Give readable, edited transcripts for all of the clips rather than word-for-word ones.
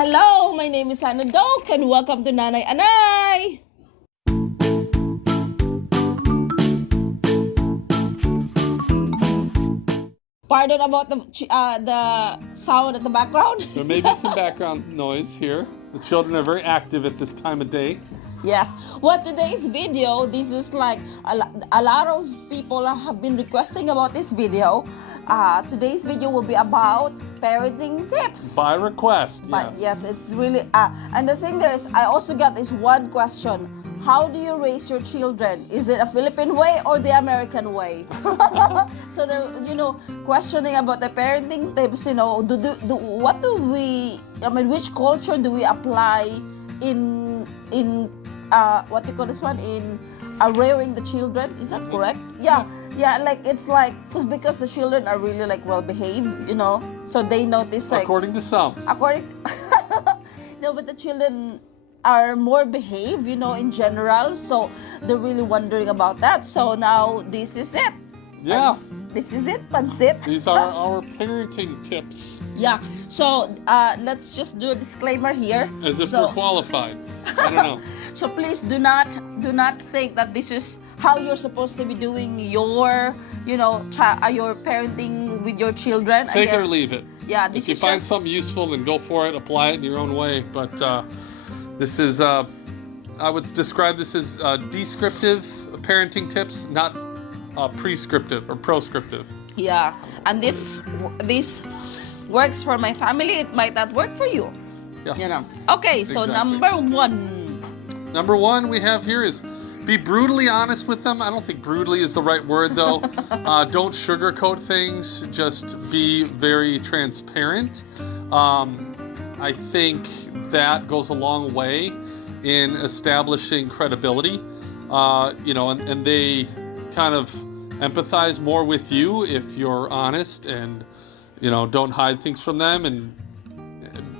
Hello, my name is Ana Doak and welcome to Nanay Anay! Pardon about the sound at the background. There may be some background noise here. The children are very active at this time of day. Yes. Well, today's video, this is like a lot of people have been requesting about this video. Today's video will be about parenting tips. By request, yes. But yes, it's really, and the thing there is, I also got this one question. How do you raise your children? Is it a Philippine way or the American way? So they're, questioning about the parenting tips, what do we, which culture do we apply in what do you call this one? In rearing the children? Is that correct? Yeah, like it's like, because the children are really like well behaved, so they notice like. According to some. No, but the children are more behaved, in general. So they're really wondering about that. So now this is it. Yeah. This is it, Pansit. These are our parenting tips. Yeah. So let's just do a disclaimer here. As if we're qualified. I don't know. So please do not think that this is how you're supposed to be doing your, your parenting with your children. Take it or leave it. Yeah. If you find something useful, then go for it. Apply it in your own way. But this is, I would describe this as descriptive parenting tips, not prescriptive or proscriptive. Yeah, and this works for my family. It might not work for you. Yes. Okay, so exactly. Number one we have here is be brutally honest with them. I don't think brutally is the right word though. Don't sugarcoat things. Just be very transparent. I think that goes a long way in establishing credibility, and they kind of empathize more with you if you're honest and, don't hide things from them and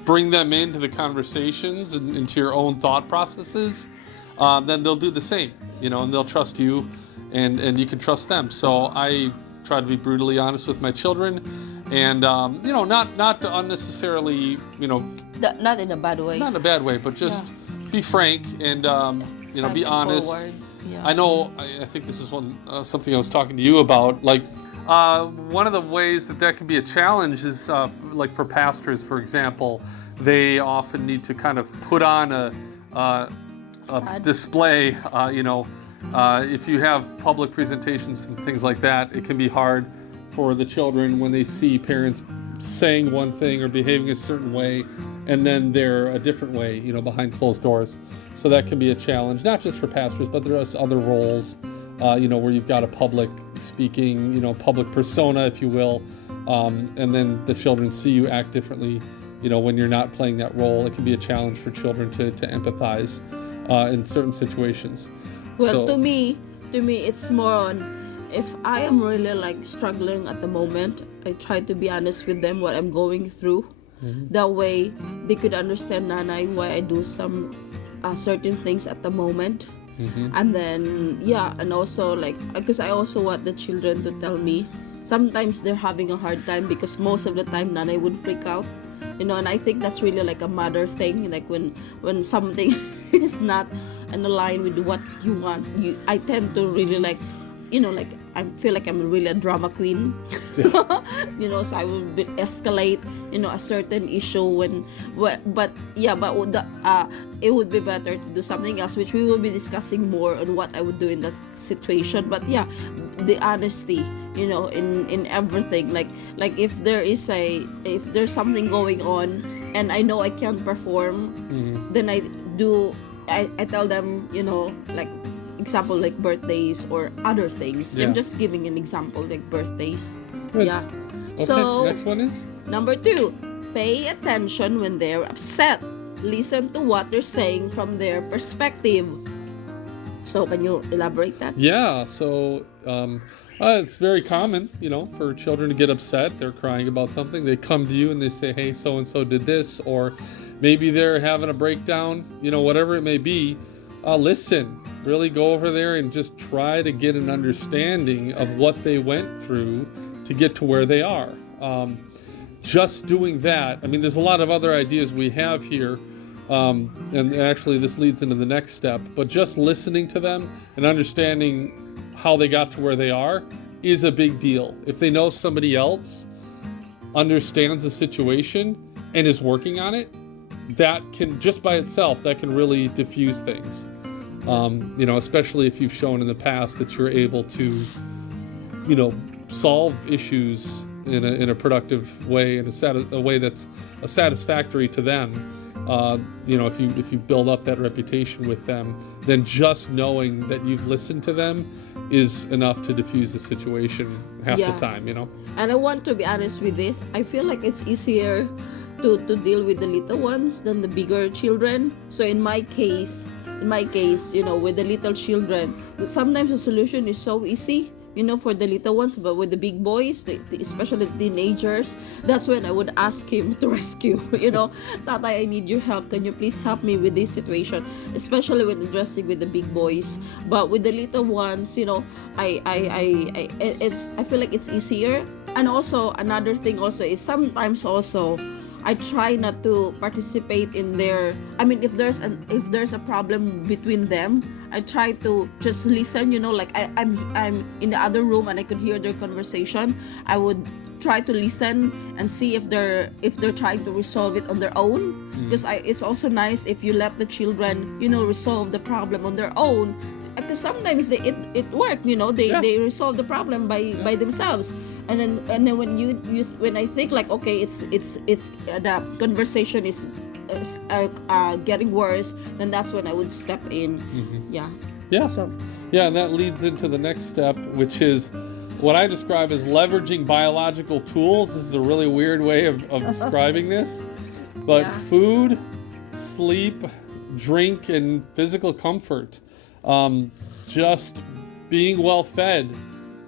bring them into the conversations and into your own thought processes. Then they'll do the same, and they'll trust you and you can trust them. So I try to be brutally honest with my children. And not to unnecessarily, not in a bad way. Not in a bad way, but just be frank and be honest. Yeah. I know. I think this is something I was talking to you about. Like one of the ways that can be a challenge is like for pastors, for example, they often need to kind of put on a display. If you have public presentations and things like that, it can be hard for the children when they see parents saying one thing or behaving a certain way and then they're a different way, behind closed doors. So that can be a challenge, not just for pastors, but there's other roles, where you've got a public speaking, public persona, if you will, and then the children see you act differently, when you're not playing that role. It can be a challenge for children to empathize in certain situations. Well, to me, it's more on, if I am really like struggling at the moment, I try to be honest with them what I'm going through. Mm-hmm. That way they could understand, Nanay, why I do some certain things at the moment. Mm-hmm. And then and also like, because I also want the children to tell me sometimes they're having a hard time, because most of the time Nanay would freak out, and I think that's really like a mother thing. Like when something is not in line with what you want, I tend to really like, I feel like I'm really a drama queen. So I will escalate, a certain issue but it would be better to do something else, which we will be discussing more on what I would do in that situation. But the honesty, in everything, like if there's something going on and I know I can't perform, mm-hmm. then I tell them, like, example, like birthdays or other things. I'm just giving an example, like birthdays. Good. Yeah. Okay, so next one is number 2, pay attention when they're upset. Listen to what they're saying from their perspective. So can you elaborate that? Yeah. So it's very common, for children to get upset. They're crying about something. They come to you and they say, hey, so and so did this, or maybe they're having a breakdown, whatever it may be. Listen. Really go over there and just try to get an understanding of what they went through to get to where they are. just doing that, I mean, there's a lot of other ideas we have here, and actually this leads into the next step, but just listening to them and understanding how they got to where they are is a big deal. If they know somebody else understands the situation and is working on it, that can, just by itself, that can really diffuse things. Especially if you've shown in the past that you're able to, solve issues in a productive way, in a way that's satisfactory to them. If you build up that reputation with them, then just knowing that you've listened to them is enough to diffuse the situation half the time, And I want to be honest with this. I feel like it's easier to deal with the little ones than the bigger children. So in my case, with the little children, sometimes the solution is so easy, for the little ones, but with the big boys, especially the teenagers, that's when I would ask him to rescue. Tatay, I need your help. Can you please help me with this situation? Especially when addressing with the big boys. But with the little ones, I feel like it's easier. And also another thing also is sometimes also I try not to participate in their. I mean, if there's a problem between them, I try to just listen. Like I'm in the other room and I could hear their conversation. I would try to listen and see if they're trying to resolve it on their own. Because it's also nice if you let the children resolve the problem on their own. Because sometimes it worked, they resolve the problem by themselves, and then when I think like, okay, it's the conversation is getting worse, then that's when I would step in. And that leads into the next step, which is what I describe as leveraging biological tools. This is a really weird way of describing this, but food, sleep, drink, and physical comfort. Just being well fed.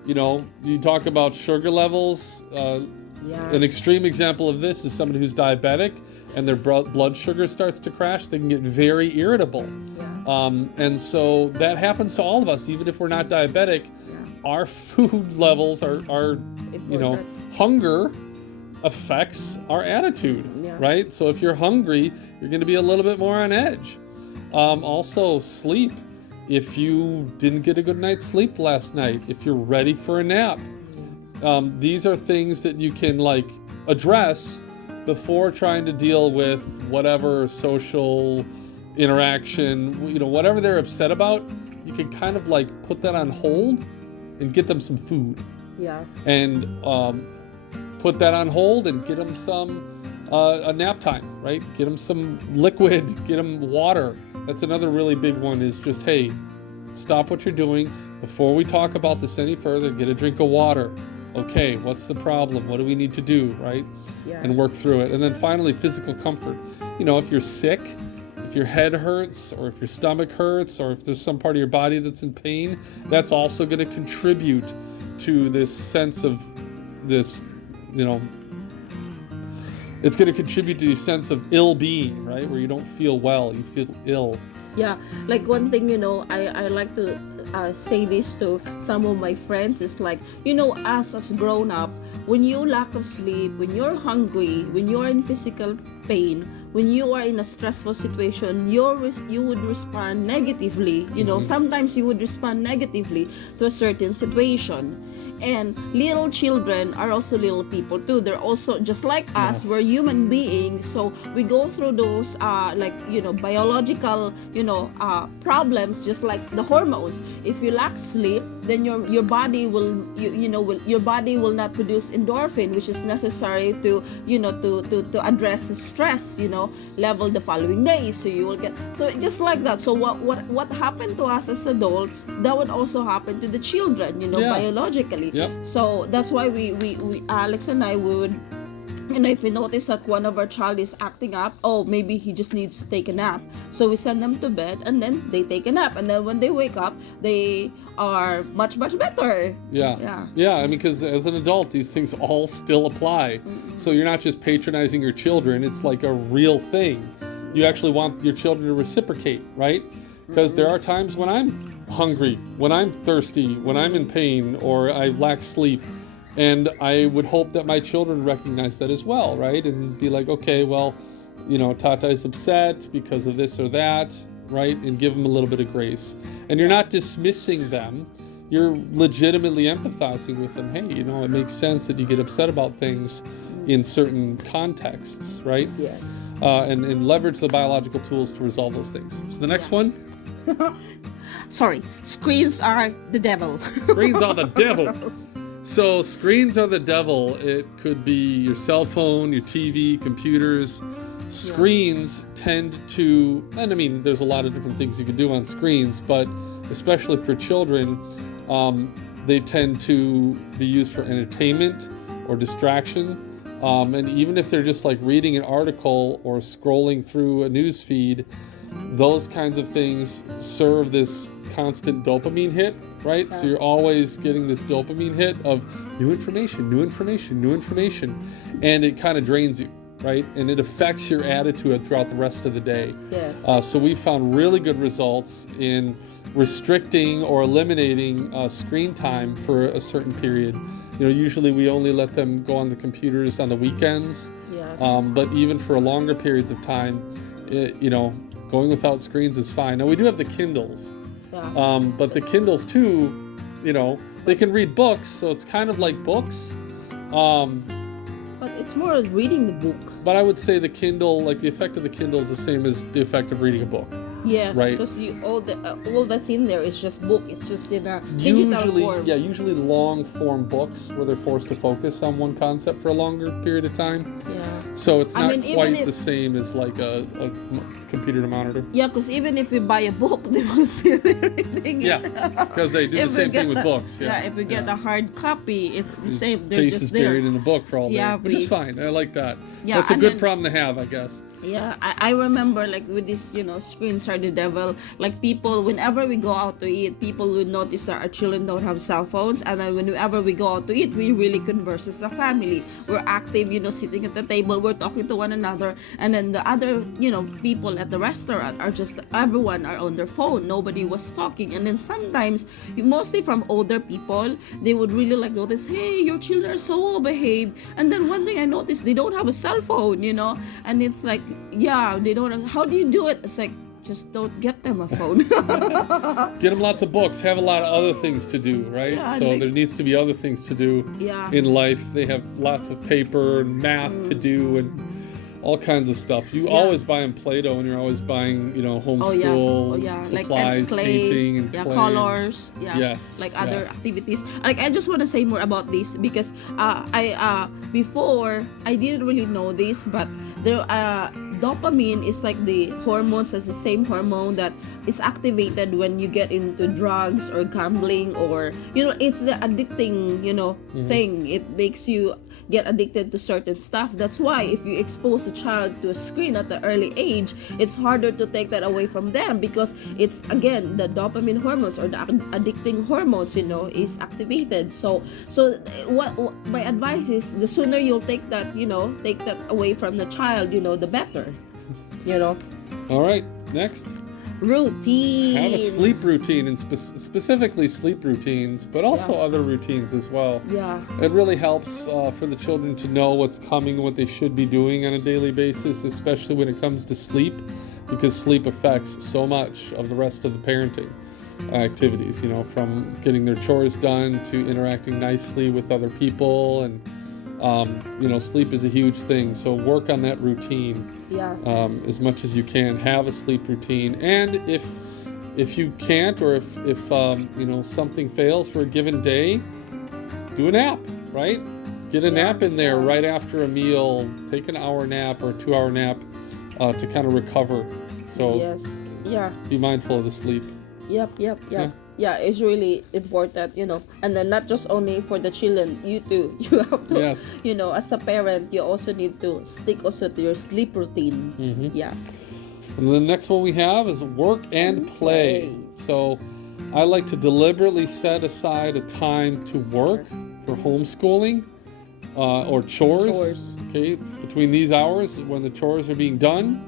You talk about sugar levels. An extreme example of this is somebody who's diabetic and their blood sugar starts to crash. They can get very irritable. And so that happens to all of us, even if we're not diabetic. Our food levels are hunger affects our attitude, right? So if you're hungry, you're going to be a little bit more on edge. Also, sleep. If you didn't get a good night's sleep last night, if you're ready for a nap, these are things that you can address before trying to deal with whatever social interaction, whatever they're upset about. You can kind of put that on hold and get them some food. And put that on hold and get them some a nap time, right? Get them some liquid, get them water. That's another really big one, is just, hey, stop what you're doing. Before we talk about this any further, get a drink of water. Okay, what's the problem? What do we need to do, right? And work through it. And then finally, physical comfort. If you're sick, if your head hurts, or if your stomach hurts, or if there's some part of your body that's in pain, that's also going to contribute to this sense of this, it's going to contribute to your sense of ill-being, right? Where you don't feel well, you feel ill. Yeah, like one thing, I like to say this to some of my friends, is like, us as grown up, when you lack of sleep, when you're hungry, when you're in physical pain, when you are in a stressful situation, you would respond negatively. Sometimes you would respond negatively to a certain situation. And little children are also little people too. They're also just like us. We're human beings, so we go through those biological problems, just like the hormones. If you lack sleep, then your body will your body will not produce endorphin, which is necessary to address the stress level the following day. So you will get, so just like that. So what happened to us as adults, that would also happen to the children, biologically. So that's why we Alex and I, we would, if we notice that one of our child is acting up, maybe he just needs to take a nap, so we send them to bed and then they take a nap, and then when they wake up, they are much better. I mean, because as an adult, these things all still apply. So you're not just patronizing your children, it's like a real thing. You actually want your children to reciprocate, right? Because there are times when I'm hungry, when I'm thirsty, when I'm in pain, or I lack sleep, And I would hope that my children recognize that as well, right? And be like, okay, well, Tata is upset because of this or that, right? And give them a little bit of grace. And you're not dismissing them. You're legitimately empathizing with them. Hey, it makes sense that you get upset about things in certain contexts, right? Yes. And leverage the biological tools to resolve those things. So the next one? Sorry, screens are the devil. Screens are the devil. So screens are the devil. It could be your cell phone, your TV, computers. Screens tend to, and I mean, there's a lot of different things you can do on screens, but especially for children, they tend to be used for entertainment or distraction. And even if they're just like reading an article or scrolling through a news feed, those kinds of things serve this constant dopamine hit, right? Yeah. So you're always getting this dopamine hit of new information, and it kind of drains you, right? And it affects your attitude throughout the rest of the day. Yes. So we found really good results in restricting or eliminating screen time for a certain period. Usually we only let them go on the computers on the weekends. Yes. But even for longer periods of time, going without screens is fine. Now we do have the Kindles, but the Kindles too, they can read books, so it's kind of like books. But it's more of reading the book. But I would say the Kindle, like the effect of the Kindle is the same as the effect of reading a book. Yes, right? Because all that's in there is just book. It's just in a digital form. Yeah, usually long form books where they're forced to focus on one concept for a longer period of time. Yeah. So it's not quite the same as like a computer to monitor. Yeah, because even if we buy a book, they will still be reading it. Yeah, because they do the same thing with books. Yeah, if we get a hard copy, it's the same. They're face just is there. buried in the book for all day, which is fine. I like that. Yeah, that's a good problem to have, I guess. Yeah, I remember like with this, screens are the devil. Like people, whenever we go out to eat, people would notice that our children don't have cell phones. And then whenever we go out to eat, we really converse as a family. We're active, sitting at the table, we're talking to one another. And then the other, people at the restaurant are just, everyone are on their phone. Nobody was talking. And then sometimes, mostly from older people, they would really like notice, hey, your children are so well behaved. And then one thing I noticed, they don't have a cell phone, and it's like, yeah, they don't. How do you do it? It's like, just don't get them a phone. Get them lots of books. Have a lot of other things to do, right? Yeah, so there needs to be other things to do in life. They have lots of paper and math to do and all kinds of stuff. You always buy them Play-Doh, and you're always buying, homeschool supplies, like clay, painting, and clay. Colors, other activities. Like I just want to say more about this because before I didn't really know this, but there dopamine is like the hormones, as the same hormone that is activated when you get into drugs or gambling or it's the addicting thing. It makes you get addicted to certain stuff. That's why if you expose a child to a screen at the early age, it's harder to take that away from them because it's again the dopamine hormones or the addicting hormones is activated. So what my advice is, the sooner you'll take that away from the child, the better. All right, next. Routine. Have a sleep routine, and specifically sleep routines, but also other routines as well. Yeah. It really helps for the children to know what's coming and what they should be doing on a daily basis, especially when it comes to sleep, because sleep affects so much of the rest of the parenting activities, from getting their chores done to interacting nicely with other people. And sleep is a huge thing, so work on that routine as much as you can. Have a sleep routine, and if you can't, or if something fails for a given day, do a nap, right? Get a nap in there right after a meal. Take an hour nap or a 2-hour nap to kind of recover. So be mindful of the sleep. Yep. Yeah, it's really important, and then not just only for the children, you too. You have to, as a parent, you also need to stick also to your sleep routine. Mm-hmm. Yeah. And the next one we have is work and play. So I like to deliberately set aside a time to work for homeschooling or chores. Okay, between these hours when the chores are being done,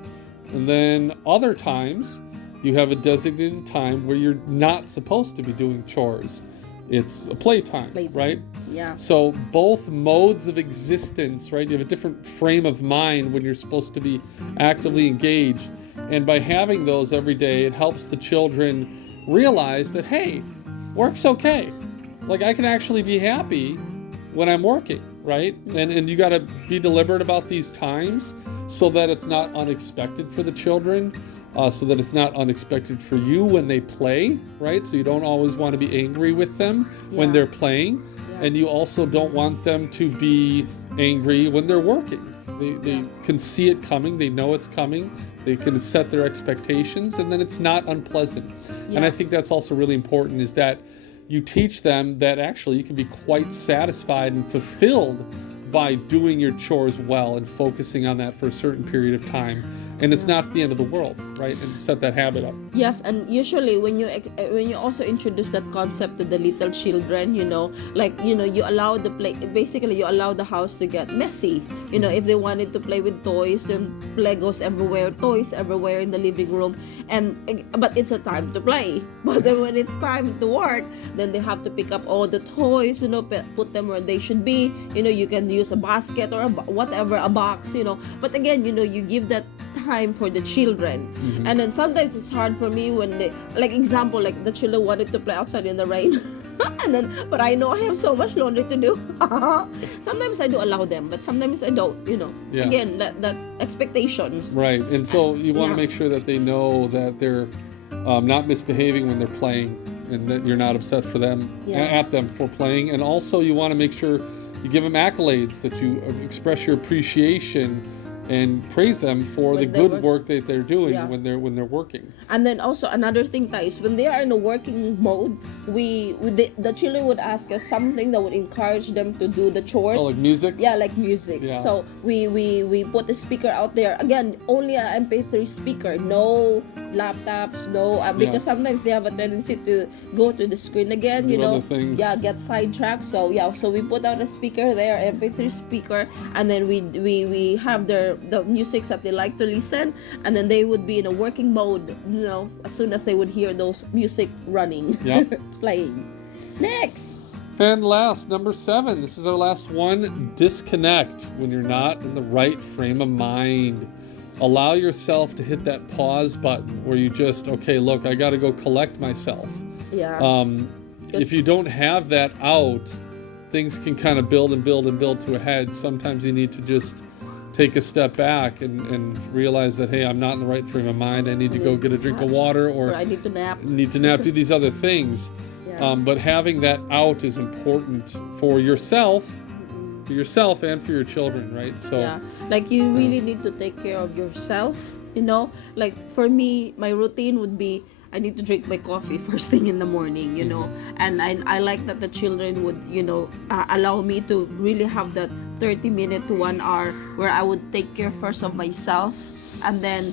and then other times you have a designated time where you're not supposed to be doing chores. it's a playtime, right? Yeah. So both modes of existence, right? You have a different frame of mind when you're supposed to be actively engaged. And by having those every day, it helps the children realize that, hey, work's okay. Like, I can actually be happy when I'm working, right? And you got to be deliberate about these times so that it's not unexpected for the children, so that it's not unexpected for you when they play, right? So you don't always want to be angry with them when they're playing. And you also don't want them to be angry when they're working. They can see it coming. They know it's coming. They can set their expectations, and then it's not unpleasant. And I think that's also really important, is that you teach them that actually you can be quite satisfied and fulfilled by doing your chores well and focusing on that for a certain period of time. And it's not the end of the world, right? And set that habit up. Yes, and usually when you also introduce that concept to the little children, you allow basically you allow the house to get messy. If they wanted to play with toys and Legos everywhere, toys everywhere in the living room, but it's a time to play. But then when it's time to work, then they have to pick up all the toys, put them where they should be. You can use a basket or a box, But again, you give that time for the children. And then sometimes it's hard for me when they, example, the children wanted to play outside in the rain. But I know I have so much laundry to do. Sometimes I do allow them, but sometimes I don't, Again, that expectations. Right. And so you want to make sure that they know that they're not misbehaving when they're playing, and that you're not upset for them at them for playing. And also you want to make sure you give them accolades, that you express your appreciation and praise them for the good work that they're doing when they're working. And then also another thing, is when they are in a working mode, the children would ask us something that would encourage them to do the chores. Oh, like music? Yeah, like music. Yeah. So we put the speaker out there. Again, only an MP3 speaker, no laptops, because sometimes they have a tendency to go to the screen again, other things. Get sidetracked. So we put out a speaker there, MP3 speaker, and then we have the music that they like to listen, and then they would be in a working mode, as soon as they would hear those music running, playing. Next. And last, number 7, this is our last one, disconnect when you're not in the right frame of mind. Allow yourself to hit that pause button where you just, okay, look, I got to go collect myself. Yeah. If you don't have that out, things can kind of build to a head. Sometimes you need to just take a step back and realize that, hey, I'm not in the right frame of mind. I need to go get a drink of water, or I need to nap. Do these other things. But having that out is important for yourself and for your children, right? So you really need to take care of yourself. For me, my routine would be, I need to drink my coffee first thing in the morning, and I like that the children would, allow me to really have that 30-minute to 1 hour where I would take care first of myself, and then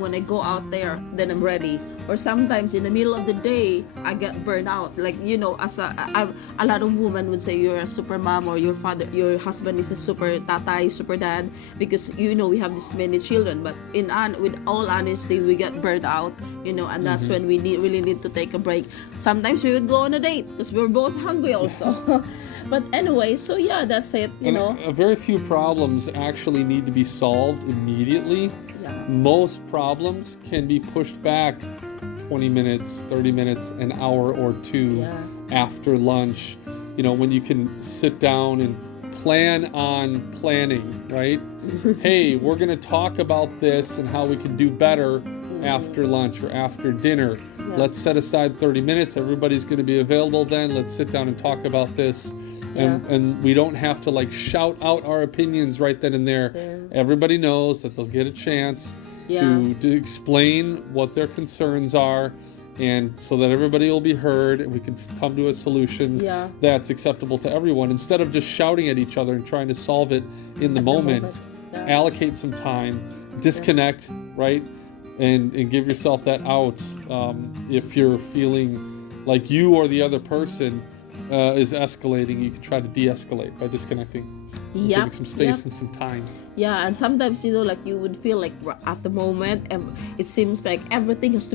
when I go out there, then I'm ready. Or sometimes in the middle of the day, I get burned out. As a lot of women would say, you're a super mom, or your husband is a super tatay, super dad, because we have this many children. But with all honesty, we get burned out, and that's when we really need to take a break. Sometimes we would go on a date because we're both hungry also. But anyway, so that's it. Very few problems actually need to be solved immediately. Most problems can be pushed back 20 minutes, 30 minutes, an hour or two after lunch. When you can sit down and plan on planning, right? Hey, we're going to talk about this and how we can do better after lunch or after dinner. Let's set aside 30 minutes. Everybody's going to be available then. Let's sit down and talk about this. And we don't have to shout out our opinions right then and there. Everybody knows that they'll get a chance to explain what their concerns are, and so that everybody will be heard and we can come to a solution that's acceptable to everyone, instead of just shouting at each other and trying to solve it in the moment. Allocate some time, disconnect, right? And give yourself that out. If you're feeling like you or the other person is escalating, you can try to de-escalate by disconnecting, giving some space and some time. Yeah, and sometimes like you would feel like at the moment, it seems like everything needs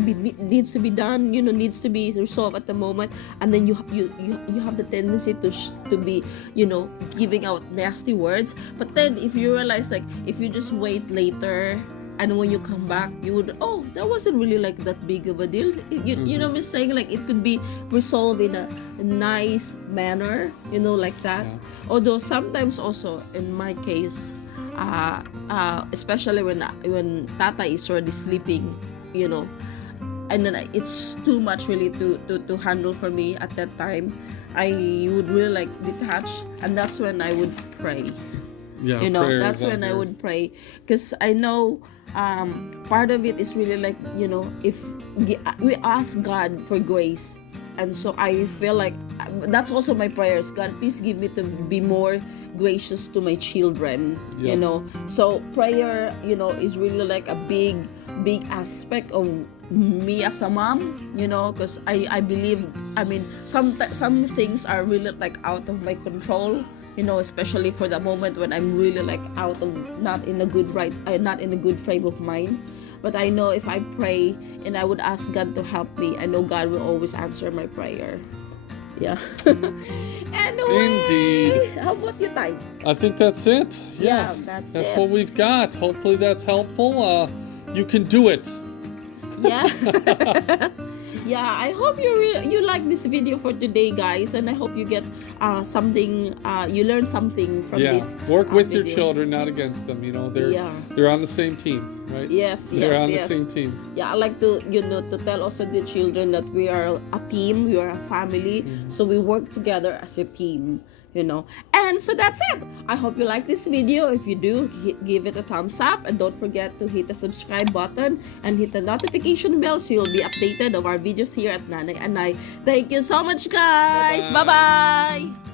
to be done, needs to be resolved at the moment, and then you have the tendency to be giving out nasty words. But then if you realize, like, if you just wait later, and when you come back, you would, oh, that wasn't really like that big of a deal. You know what I'm saying? Like, it could be resolved in a nice manner, like that. Yeah. Although sometimes also, in my case, especially when Tata is already sleeping, and then it's too much really to handle for me at that time, I would really like detach, and that's when I would pray. Yeah, That's when I would pray, because I know part of it is really like, if we ask God for grace, and so I feel like that's also my prayers. God, please give me to be more gracious to my children. So prayer is really like a big aspect of me as a mom, because I believe, some things are really like out of my control, especially for the moment when I'm really like not in a good frame of mind. But I know if I pray and I would ask God to help me, I know God will always answer my prayer. Yeah. Anyway, indeed. How about you, Ty? I think that's it. Yeah, that's it. What we've got. Hopefully that's helpful. You can do it. Yeah. Yeah, I hope you like this video for today, guys, and I hope you get something, you learn something from this. Work with your video. children, not against them. They're on the same team, right? They're on the same team. Yeah, I like to to tell also the children that we are a team, we are a family, so we work together as a team. And so that's it. I hope you like this video. If you do, give it a thumbs up, and don't forget to hit the subscribe button and hit the notification bell so you'll be updated of our videos here at Nanay and I. Thank you so much, guys. Bye-bye.